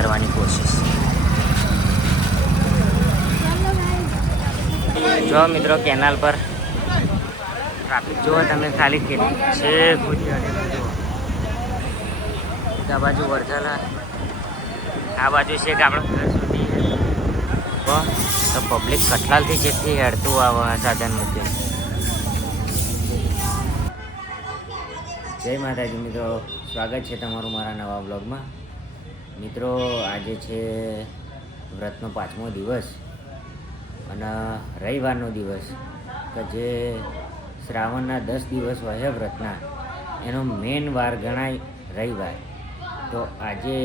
કરવાની કોશિશ. જો મિત્રો કેનાલ પર ટ્રાફિક જુઓ તમે ખાલી કેટલી છે. આ બાજુ વરસાદ, આ બાજુ છે કે આપણા ઘર સુધી તો પબ્લિક કઠલાલથી જેટલી હેડતું આવે સાધન મૂકે. જય માતાજી મિત્રો, સ્વાગત છે તમારું મારા નવા બ્લોગમાં. મિત્રો આજે છે વ્રતનો 5મો દિવસ અને રવિવારનો દિવસ, કે જે શ્રાવણના 10 દિવસ હોય વ્રતના, એનો મેન વાર ગણાય રવિવાર. તો આજે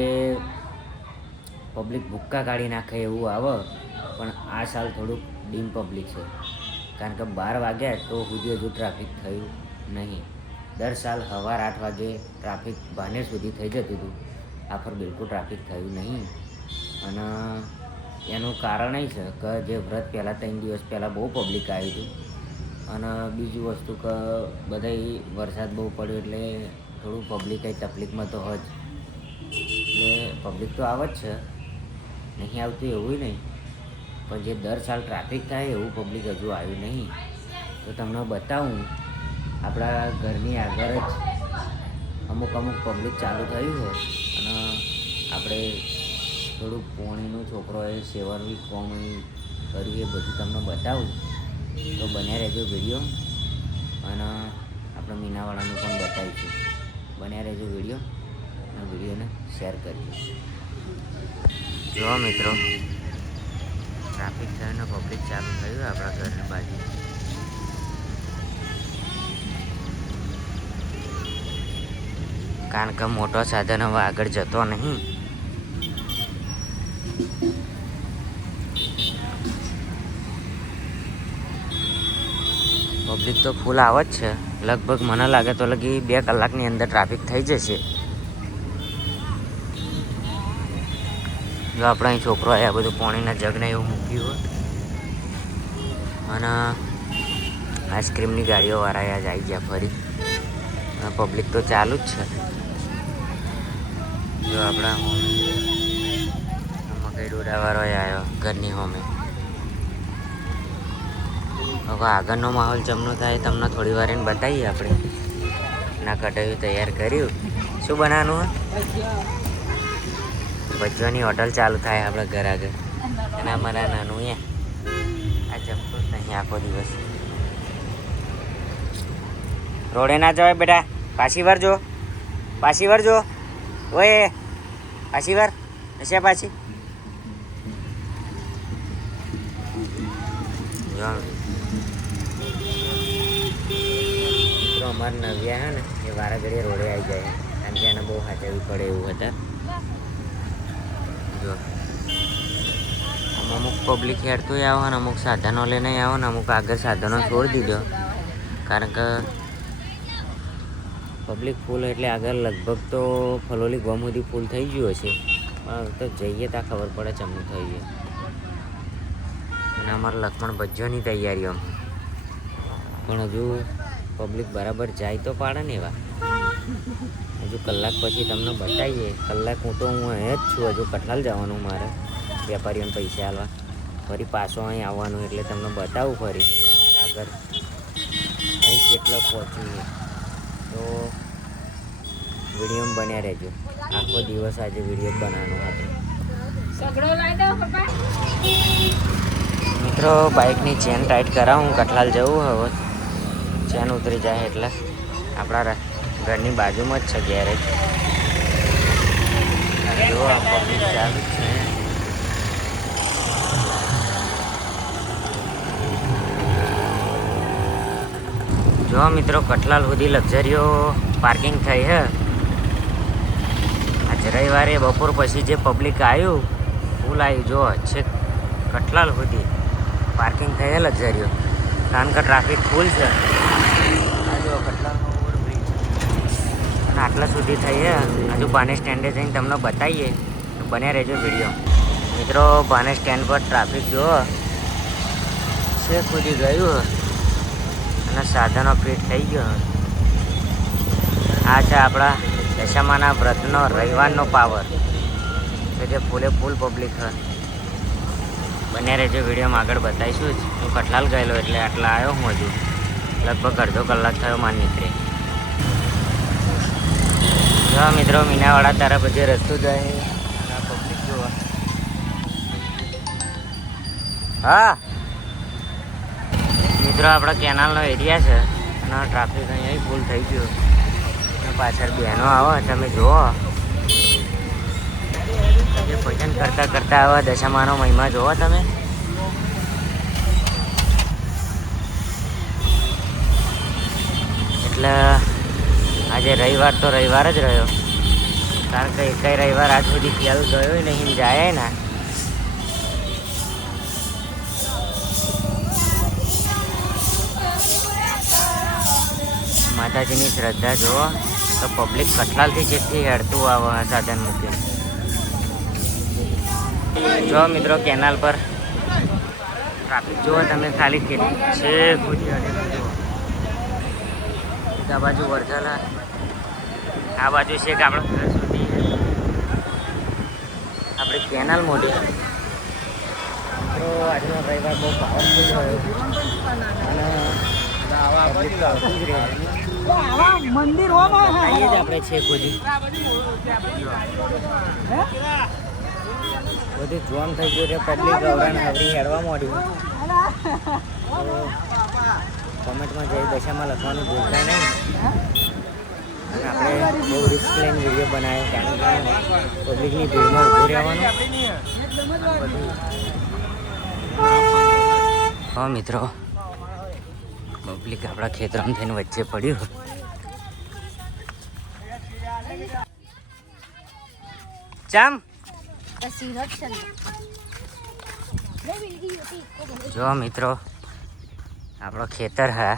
પબ્લિક ભૂક્કા કાઢી નાખે એવું આવે, પણ આ સાલ થોડુંક ડીમ પબ્લિક છે, કારણ કે 12 વાગ્યા તો સુધી હજુ ટ્રાફિક થયું નહીં. દર સાલ સવાર 8 વાગે ટ્રાફિક ભાનેર સુધી થઈ જતું હતું, આ પર બિલકુલ ટ્રાફિક થયું નહીં. અને એનું કારણ એ છે કે જે વ્રત પહેલાં 3 દિવસ પહેલાં બહુ પબ્લિક આવી હતું, અને બીજું વસ્તુ કે બધા વરસાદ બહુ પડ્યો એટલે થોડું પબ્લિક કંઈ તકલીફમાં તો હોય જ. એટલે પબ્લિક તો આવે જ છે, નહીં આવતું એવું નહીં, પણ જે દર સાલ ટ્રાફિક થાય એવું પબ્લિક હજુ આવ્યું નહીં. તો તમને બતાવું, આપણા ઘરની આગળ જ અમુક પબ્લિક ચાલુ થયું હોય, અને આપણે થોડુંક પોણીનું છોકરોએ સેવાનું કોમ કર્યું એ બધું તમને બતાવું. તો બન્યા રહેજો વિડીયો, અને આપણે મીનાવાળાનું પણ બતાવીશું. બન્યા રહેજો વિડીયો, અને વિડીયોને શેર કરજો. જો મિત્રો ટ્રાફિક થયું ને પબ્લિક ચાલુ થયું આપણા ઘરની બાજુ. કારણ કે મોટો સાધન હવે આગળ જતો નહીં. પબ્લિક તો ફૂલ આવે જ છે. લગભગ મને લાગે તો 2 કલાકની અંદર ટ્રાફિક થઈ જશે. જો આપણે અહીં છોકરો આ બધું પાણીના જગને એવું મૂક્યું હોય, અને આઈસ્ક્રીમની ગાડીઓવાળા આજ આવી ગયા ફરી. પબ્લિક તો ચાલુ જ છે. જો આપણા મકઈ ડોડાવાળો આવ્યો ઘરની હોમે. હવે આગળનો માહોલ જમનો થાય તમને થોડી વાર એને બતાવીએ. આપણે ના કટાવ્યું તૈયાર કર્યું. શું બનાવવાનું? ભજીયાની હોટલ ચાલુ થાય આપણા ઘર આગળ. અને અમારા નાનું આ જમતો જ નહીં આખો દિવસ. રોડે ના જવાય બેટા, પાછી વાર જો, પાછી વાર જો. ઓય પાછી વાર હશે પાછી. મિત્રો અમારે નવ્યા હે ને એ વારા ઘડીએ રોડે આવી જાય, કારણ કે એને બહુ સાચવવી પડે એવું હતા. જો અમુક પબ્લિક હેડતું આવો ને અમુક સાધનો લઈને આવો ને અમુક આગળ સાધનો છોડી દીધો, કારણ કે પબ્લિક ફૂલ એટલે આગળ લગભગ તો ફલોલી ગોમ સુધી ફૂલ થઈ ગયું હશે. પણ તો જઈએ ત્યાં ખબર પડે ચમનું થઈ ગયું. અને અમારા લક્ષ્મણ ભજ્યોની તૈયારીઓ, પણ હજુ પબ્લિક બરાબર જાય તો પાડે ને એવા. હજુ કલાક પછી તમને બતાવીએ. કલાક હું તો અહીં જ છું, હજુ કઠલાલ જવાનું મારે વેપારીઓને પૈસા આલવા. ફરી પાછો અહીં આવવાનું, એટલે તમને બતાવું ફરી આગળ અહીં કેટલો પહોંચીએ. તો વિડીયોમાં બન્યા રહેજો. આખો દિવસ આજે વિડીયો બનાવવાનો હતો. મિત્રો બાઇકની ચેન ટાઈટ કરાવું, કઠલાલ જવું. હવે ચેન ઉતરી જાય એટલે આપણા ઘરની બાજુમાં જ છે ગેરેજ. જો આ પબ્લિક ચાલુ જ છે. જો મિત્રો કઠલાલ સુધી લક્ઝરીઓ પાર્કિંગ થઈ હે. આજ રવિવારે બપોર પછી જે પબ્લિક આવ્યું ફૂલ આવ્યું. જો છે કઠલાલ સુધી પાર્કિંગ થઈ હે લક્ઝરીઓ, કારણ કે ટ્રાફિક ફૂલ છે. આ જો કઠલાલનો ઓવરબ્રિજ અને આટલા સુધી થઈ હે. હજુ બાને સ્ટેન્ડે જઈને તમને બતાવીએ. બન્યા રહેજો વિડીયો. મિત્રો બાને સ્ટેન્ડ પર ટ્રાફિક જો છે કૂદી ગયું અને સાધનો ફિટ થઈ ગયો. આ છે આપણા દશામાના વ્રતનો રવિવારનો પાવર. તો જે ફૂલે ફૂલ પબ્લિક છે. બને રહેજો વિડીયોમાં આગળ બતાવીશું જ. હું કઠલાલ ગયેલો એટલે આટલા આવ્યો હું હજુ લગભગ અડધો કલાક થયો માન નીકળે. જો મિત્રો મીનાવાડા તારા પછી રસ્તો જાય પબ્લિક જોવા. હા મિત્રો આપણા કેનાલનો એરિયા છે અને ટ્રાફિક અહીંયા ફૂલ થઈ ગયું અને પાછળ બહેનો આવો તમે જુઓ જે ભજન કરતાં કરતાં આવા દશામાનો મહિમા જુઓ તમે. એટલે આજે રવિવાર તો રવિવાર જ રહ્યો, કારણ કે એકેય રવિવાર આજ સુધી ખ્યાલ ગયો નહીં જાય ના. માતાજીની શ્રદ્ધા જુઓ તો પબ્લિક કઠલાલથી જેટલી હેડતું આવે સાધન મૂકીને. જો મિત્રો કેનાલ પર ટ્રાફિક જુઓ તમે ખાલી કેટલી છે ખુદી જુઓ. આ બાજુ વર્ધલા, આ બાજુ છે કે આપણા ઘર સુધી આપણી કેનાલ મોટી. તો આજનો રવિવાર બહુ પાવરફુલ રહ્યો અને પબ્લિક તો આવતી જ રહે. મંદિર આવીએ જ આપણે છે ખુદી બધું જોમ થઈ ગયું છે. પબ્લિક ગવરાને હવરી હેડવા માંડ્યું. કોમેન્ટમાં જઈ દશામાં લખવાનું ભૂલતા નહીં. અને આપણે બહુ રિસ્ક લઈને વિડીયો બનાવ્યો, કારણ કે પબ્લિકની ભીડમાં ઊભું રહેવાનું બધું. હા મિત્રો પબ્લિક આપણા ખેતરમાં થઈને વચ્ચે પડ્યું. ચામ જો મિત્રો આપણો ખેતર હા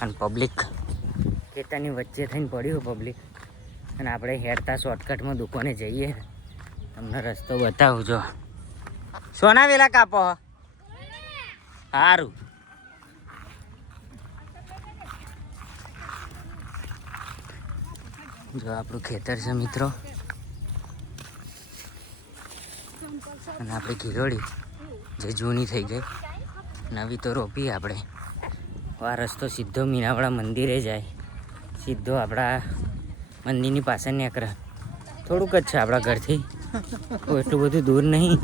અને પબ્લિક ખેતરની વચ્ચે થઈને પડ્યું પબ્લિક. અને આપણે હેરતા શોર્ટકટમાં દુકાને જઈએ, તમને રસ્તો બતાવું. જો સોના વેલા કાપો સારું. જો આપણું ખેતર છે મિત્રો અને આપણી કિરોડી જે જૂની થઈ ગઈ, નવી તો રોપી આપણે. આ રસ્તો સીધો મીનાવાડા મંદિરે જાય, સીધો આપણા મંદિરની પાસે નીકળે. થોડુંક જ છે આપણા ઘરથી, એટલું બધું દૂર નહીં.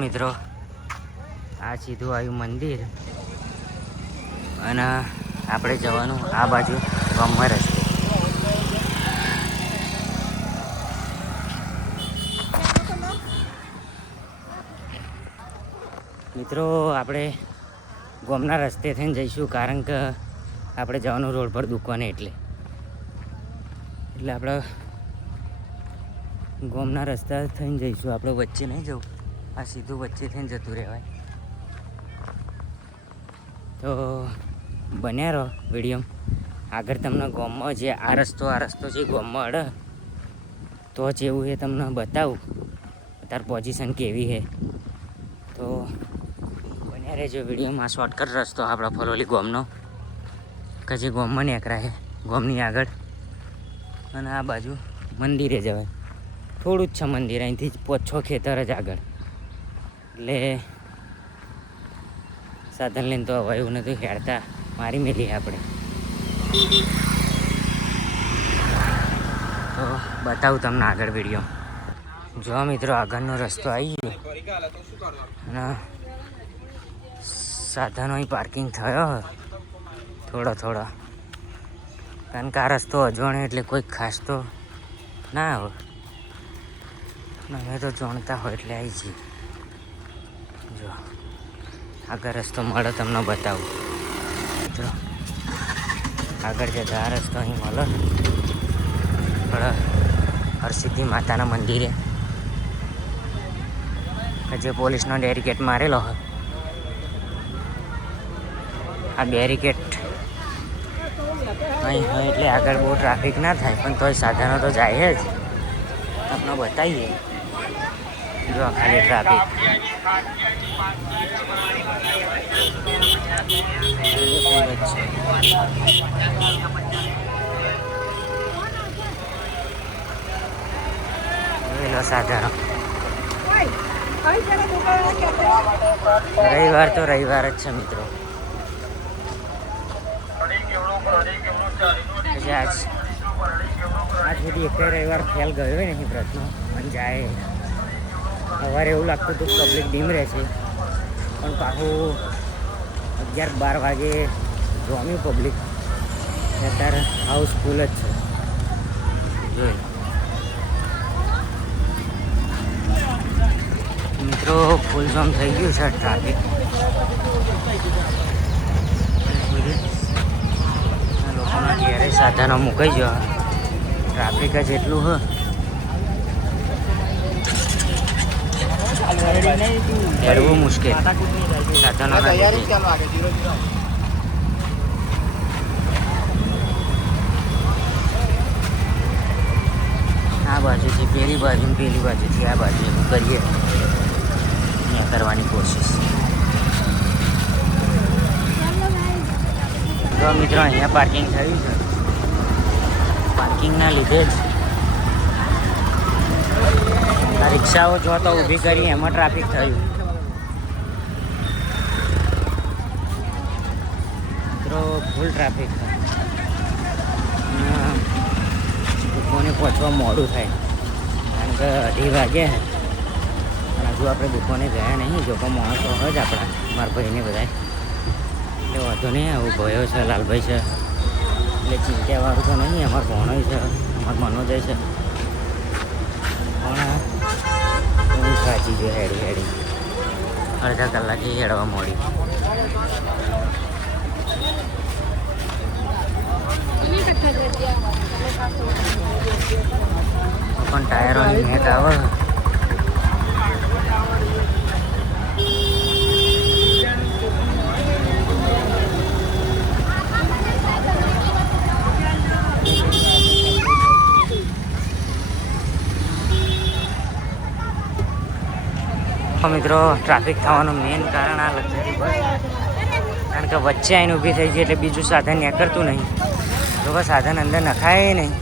મિત્રો આ સીધું આવ્યું મંદિર અને આપણે જવાનું આ બાજુ ગામમાં રસ્તે. મિત્રો આપણે ગામના રસ્તે થઈને જઈશું, કારણ કે આપણે જવાનું રોડ પર દુકાને એટલે આપણે ગામના રસ્તા થઈને જઈશું. આપણે વચ્ચે નહીં જવું, આ સીધું વચ્ચે થઈને જતું રહેવાય. તો બન્યા રહો વિડીયો આગળ. તમને ગામમાં જે આ રસ્તો જે ગામમાં અડે તો જ એવું એ તમને બતાવું અત્યારે પોઝિશન કેવી છે. તો બન્યા રહેજો વિડીયોમાં. આ શોર્ટકટ રસ્તો આપણા ફલોલી ગામનો કે જે ગામમાં નીકળાય ગામની આગળ, અને આ બાજુ મંદિરે જવાય. થોડું જ છે મંદિર, અહીંથી 5-6 ખેતર જ આગળ. એટલે સાધન લઈને તો હવે એવું નથી હેડતા, મારી મેલી આપણે. તો બતાવું તમને આગળ વિડીયો. જો મિત્રો આગળનો રસ્તો આવી ગયો અને સાધનો અહીં પાર્કિંગ થયો થોડો, કારણ કે આ રસ્તો અજવાણે એટલે કોઈ ખાસ તો ના આવે. અમે તો જાણતા હોય એટલે આવી છીએ. જો આગળ રસ્તો મળે તમને બતાવું મિત્રો. આગળ જતા આ રસ્તો અહીં મળે થોડા હરસિદ્ધિ માતાના મંદિરે, જે પોલીસનો બેરિકેડ મારેલો હોય. આ બેરિકેડ અહીં હોય એટલે આગળ બહુ ટ્રાફિક ના થાય, પણ તોય સાધનો તો જાય જ. આપને બતાવીએ. જો ખાલી ટ્રાફિક સાધારણ. રવિવાર તો રવિવાર જ છે મિત્રો. આજ સુધી એક રવિવાર ખ્યાલ ગયો હોય નહીં પ્રશ્ન અને જાય. સવારે એવું લાગતું હતું પબ્લિક ડીમ રહે છે, પણ પાછું 11-12 વાગે જોમ્યું પબ્લિક અત્યારે હાઉસફુલ જ છે. જોઈ મિત્રો ફૂલ જોમ થઈ ગયું છે ટ્રાફિક. લોકોના ઘેરે સાધનો મુકાઈ ગયો. ટ્રાફિક જ એટલું હ. હેડવું મુશ્કેલ સાધનો. આ બાજુથી પેલી બાજુ પેલી બાજુથી આ બાજુ એવું કરીએ કરવાની કોશિશ. તો મિત્રો અહીંયા પાર્કિંગ થયું છે. પાર્કિંગના લીધે જ આ રિક્ષાઓ જો તો ઊભી કરી એમાં ટ્રાફિક થયું. મિત્રો ફૂલ ટ્રાફિક. દુકાને પહોંચવા મોડું થાય કારણ કે 2:30 વાગ્યા છે. હજુ આપણે દુકાને ગયા નહીં. જો પણ માણસો હોય જ આપણા મારા ભાઈને બધા એટલે વાંધો નહીં. આવું ભયો છે, લાલભાઈ છે એટલે ચિંતાવાળું તો નહીં. અમારો ભણોય છે, અમારો મનોજય છે, પણ હું સાચી જો હેડી અડધા કલાકે હેડવા મોડી. પણ ટાયરોની મેટ આવે. મિત્રો ટ્રાફિક થવાનું મેઇન કારણ આ લક્ઝરી બસ. કારણ કે વચ્ચે આવીને ઊભી થઈ જાય એટલે બીજું સાધન નીકળતું નહીં. જો કે સાધન અંદર નખાય નહીં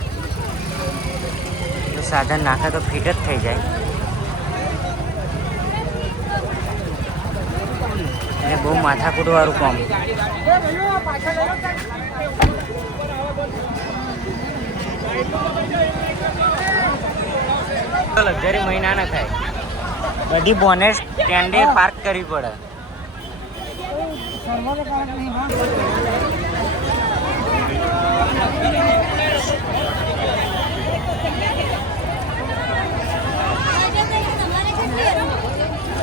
તો સાધન નાખે તો ફિટ જ થઈ જાય. એટલે બહુ માથાકૂટવાળું કામ. લક્ઝરી મહિના ના થાય. બધી બોનેટ સ્ટેન્ડે પાર્ક કરવી પડે.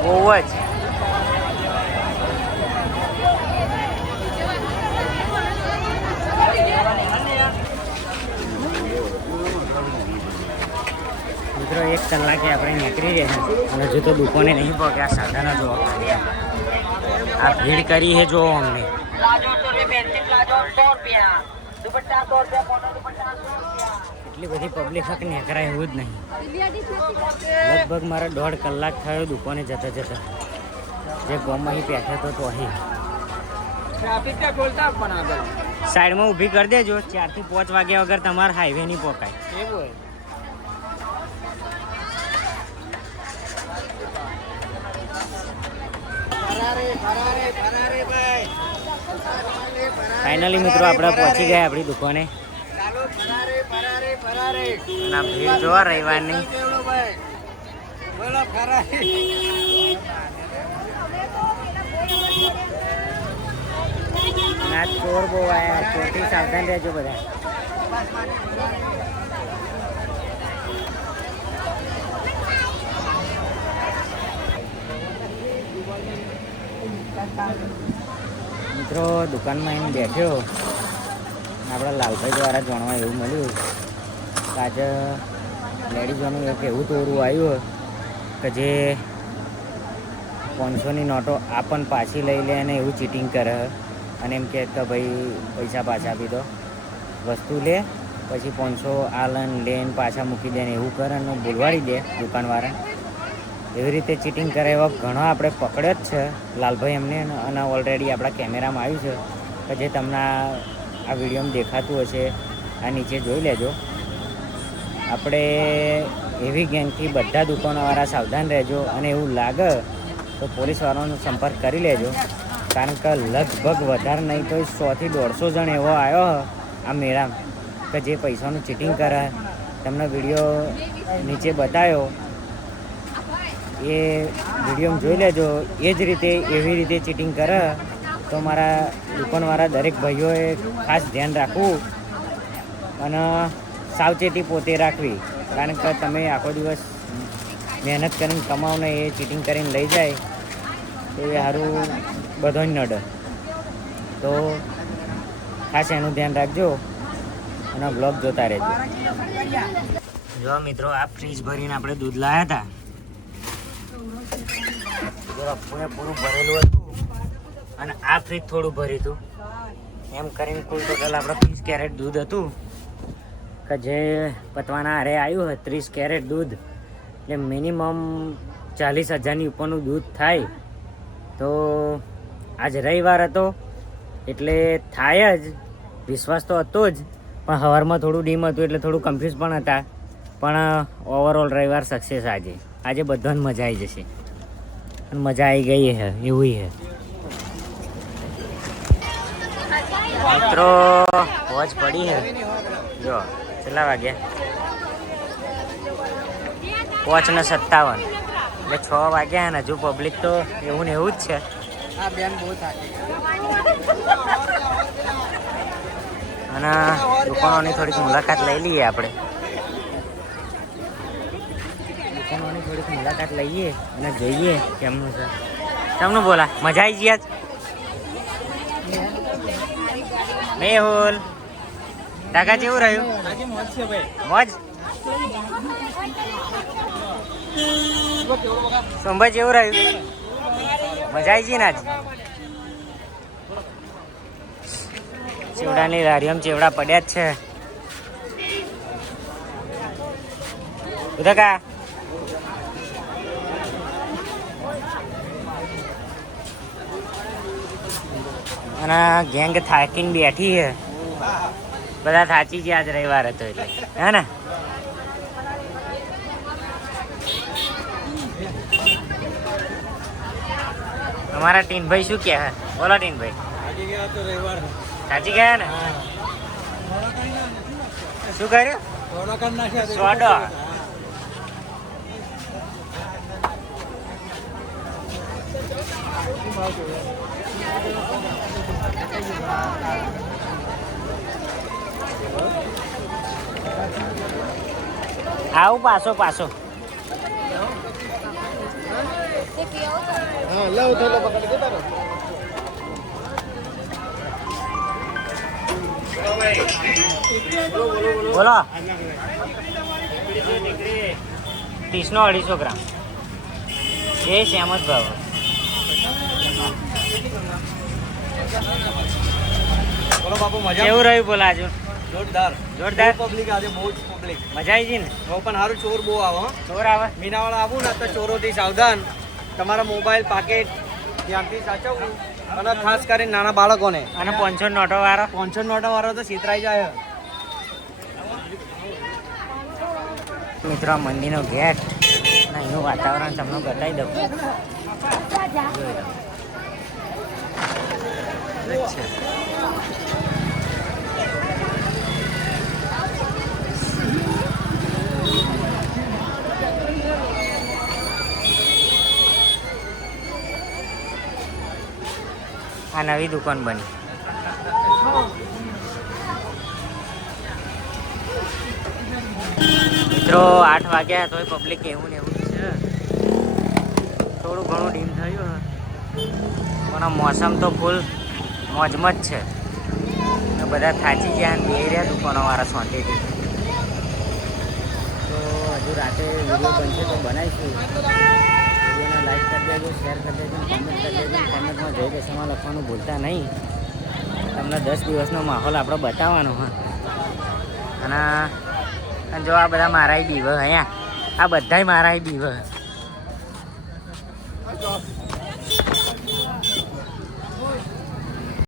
બહુ જ મિત્રો 1 કલાકે આપણે નીકળી રહ્યા અને હજુ તો દુકાને નહીં પહોંચ્યા. સાધનો જોવા આ ભીડ કરી છે જો અમને. એટલી બધી પબ્લિક હક નીકળાય એવું જ નહીં. લગભગ મારે 1.5 કલાક થયો દુકાને જતા જતા. જે ગામમાં અહીં બેઠા તો અહીં સાઈડમાં ઊભી કરી દેજો. 4 થી 5 વાગ્યા વગર તમારે હાઈવે નહીં પહોંચાય. એવું ફાઇનલી મિત્રો આપણે પહોંચી ગયા આપણી દુકાને. ના ભીડ જોવા રવિવારની. ના ચોર બહુ આવ્યા. ચોરથી સાવધાન રહેજો બધા. મિત્રો દુકાનમાં એને બેઠ્યો. આપણા લાલભાઈ દ્વારા જાણવા એવું મળ્યું કે આજે લેડીઝોનું એક એવું તોરું આવ્યું કે જે 500ની નોટો આપણ પાછી લઈ લે અને એવું ચીટિંગ કરે અને એમ કહે કે ભાઈ પૈસા પાછા આપી દો, વસ્તુ લે પછી 500 આલન લેન પાછા મૂકી દે ને એવું કરે ને બોલવાડી દે દુકાનવાળા. એવી રીતે ચીટિંગ કરે એવા ઘણા આપણે પકડ્યો જ છે લાલભાઈ એમને, અને ઓલરેડી આપણા કેમેરામાં આવ્યું છે કે જે તમને આ વિડીયોમાં દેખાતું હશે, આ નીચે જોઈ લેજો. આપણે એવી ગેંગથી બધા દુકાનોવાળા સાવધાન રહેજો, અને એવું લાગે તો પોલીસવાળાનો સંપર્ક કરી લેજો. કારણ કે લગભગ વધારે નહીં તો 100 થી 150 જણ એવો આવ્યો આ મેળામાં કે જે પૈસાનું ચીટિંગ કરે. તમને વિડીયો નીચે બતાવ્યો, એ વિડીયોમાં જોઈ લેજો. એ જ રીતે એવી રીતે ચીટિંગ કરે તો મારા દુકાનવાળા દરેક ભાઈઓએ ખાસ ધ્યાન રાખવું અને સાવચેતી પોતે રાખવી. કારણ કે તમે આખો દિવસ મહેનત કરીને કમાવો ને એ ચીટિંગ કરીને લઈ જાય તો એ સારું બધો જ નડે. તો ખાસ એનું ધ્યાન રાખજો અને બ્લોગ જોતા રહેજો. જો મિત્રો, આ ફ્રીજ ભરીને આપણે દૂધ લાવ્યા હતા, પૂરેપૂરું ભરેલું હતું, અને આ ફ્રીજ થોડું ભર્યું હતું. એમ કરીને કુલ ટોટલ આપણે 30 કેરેટ દૂધ હતું કે જે પતવાના હારે આવ્યું હોય. 30 કેરેટ દૂધ એટલે મિનિમમ 40,000ની ઉપરનું દૂધ થાય. તો આજ રવિવાર હતો એટલે થાય જ, વિશ્વાસ તો હતો જ, પણ સવારમાં થોડું ડીમ હતું એટલે થોડું કન્ફ્યુઝ પણ હતા. પણ ઓવરઓલ રવિવાર સક્સેસ. આજે બધાને મજા આવી જશે, અને મજા આવી ગઈ હે એવું હે. મિત્રો વોચ પડી હે, જો કેટલા વાગ્યા? 5:57 એટલે 6 વાગ્યા ને હજુ પબ્લિક તો એવું ને એવું જ છે. અને દુકાનોની થોડીક મુલાકાત લઈ લઈએ આપણે. દુકાનોની થોડીક મુલાકાત લઈએ અને જોઈએ કેમનું છે. કેમનું બોલા? મજા આવી ગઈ આજ? મેહુલ કાકા કેવું રહ્યું? મોજ. સોમભાઈ કેવું રહ્યું? મજા આવી ગઈ ને આજ? ચેવડાની લારીઓમાં ચેવડા પડ્યા જ છે. ઉધકા અને ગેંગ થાકીને બેઠી છે. બધા થાચી ગયા, આજ રવિવાર હતો એટલે, હે ને? તમારા ટીનભાઈ શું કહે? બોલો ટીનભાઈ. થાચી ગયા ને? શું કર્યું? સોડો. આવું પાછો પાછો. બોલો. 30 નો 250 ગ્રામ. એ સેમ જ ભાવ. બોલો બાપુ, મજા કેવું રહ્યું? બોલા આજુ જોરદાર જોરદાર પબ્લિક. આજે બહુ જ પબ્લિક. મજા આવી ગઈ ને? હવે પણ સારું ચોર બહુ આવે. ચોર આવે? મીનાવાળા આવું ને તો ચોરોથી સાવધાન. તમારા મોબાઈલ પાકેટ ધ્યાનથી સાચવવું, અને ખાસ કરીને નાના બાળકોને. અને 500 નોટો વાળો 500 નોટો વાળો તો છેતરાઈ જાય. મિત્રો, મંદિરનો ગેટ અને અહીંનું વાતાવરણ તમને બતાવી દઉં. આ નવી દુકાન બની. મિત્રો 8 વાગ્યા તોય પબ્લિક એવું ને એવું છે. થોડું ઘણું ડીમ થયું પણ મોસમ તો ફૂલ મોજમાં જ છે. બધા થાચી ગયા ને બે રહ્યા દુકાનોવાળા શાંતિથી. તો હજુ રાતે વિડીયો બનશે તો બનાવીશું. વિડીયોને લાઈક કરી દેજો, શેર કરી દેજો, કમેન્ટ કરી દેજો. કમેન્ટમાં જય દશામાં લખવાનું ભૂલતા નહીં. તમને 10 દિવસનો માહોલ આપણે બતાવવાનો. હા, અને જો આ બધા મારા બીવ અહીંયા આ બધાય મારા બીવ